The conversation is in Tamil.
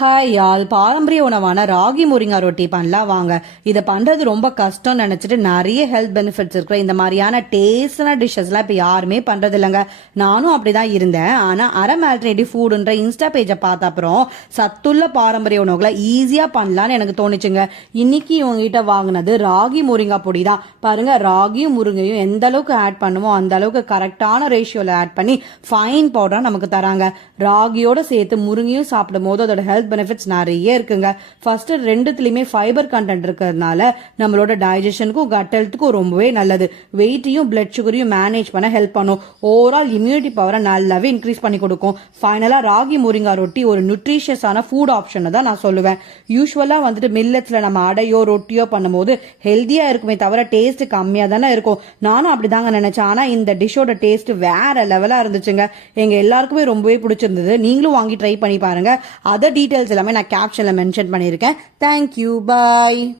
ஹாய் யாழ் பாரம்பரிய உணவான ராகி முருங்கா ரொட்டி பண்ணலாம் வாங்க. இதை பண்றது ரொம்ப கஷ்டம் நினைச்சிட்டு நிறைய ஹெல்த் பெனிஃபிட்ஸ் இருக்கிற இந்த மாதிரியான டேஸ்டான டிஷ்ஷஸ்லாம் இப்போ யாருமே பண்றது இல்லைங்க. நானும் அப்படிதான் இருந்தேன். ஆனா ஆல்டர்னேட்டிவ் ஃபுட்ன்ற இன்ஸ்டா பேஜை பார்த்த அப்புறம் சத்துள்ள பாரம்பரிய உணவுகளை ஈஸியா பண்ணலாம்னு எனக்கு தோணுச்சுங்க. இன்னைக்கு இவங்ககிட்ட வாங்கினது ராகி முருங்கா பொடி தான். பாருங்க, ராகியும் முருங்கையும் எந்த அளவுக்கு ஆட் பண்ணுமோ அந்த அளவுக்கு கரெக்டான ரேஷியோல ஆட் பண்ணி ஃபைன் பவுடரா நமக்கு தராங்க. ராகியோட சேர்த்து முருங்கையும் சாப்பிடும் போது அதோட ஹெல்த் பெனிஃபிட்ஸ் நிறைய இருக்குங்க. ஃபர்ஸ்ட் ரெண்டுத்துலயுமே ஃபைபர் கண்டென்ட் இருக்கிறதுனால நம்மளோட டைஜஷனுக்கும் கட் ஹெல்த்துக்கும் ரொம்பவே நல்லது. வெயிட்டையும் பிளட் சுகரையும் மேனேஜ் பண்ண ஹெல்ப் பண்ணும். ஓவரால் இம்யூனிட்டி பவரை நல்லாவே இன்க்ரீஸ் பண்ணி கொடுக்கும். ஃபைனலா ராகி முருங்கா ரொட்டி ஒரு நியூட்ரிஷியஸான ஃபுட் ஆப்ஷன் தான் நான் சொல்லுவேன். யூஸ்வலா மில்லட்ஸ்ல நம்ம அடையோ ரொட்டியோ பண்ணும்போது ஹெல்தியா இருக்குமே தவிர டேஸ்ட் கம்மியா தானே இருக்கும். நானும் அப்படிதாங்க நினைச்சேன். ஆனா இந்த டிஷ்ஷோட டேஸ்ட் வேற லெவலா இருந்துச்சுங்க. எங்க எல்லாருக்குமே ரொம்பவே பிடிச்சிருந்தது. நீங்களும் வாங்கி ட்ரை பண்ணி பாருங்க. அதர் டீடைல்ஸ் எல்லாமே நான் கேப்ஷன்ல மென்ஷன் பண்ணியிருக்கேன். தேங்க்யூ, பாய்.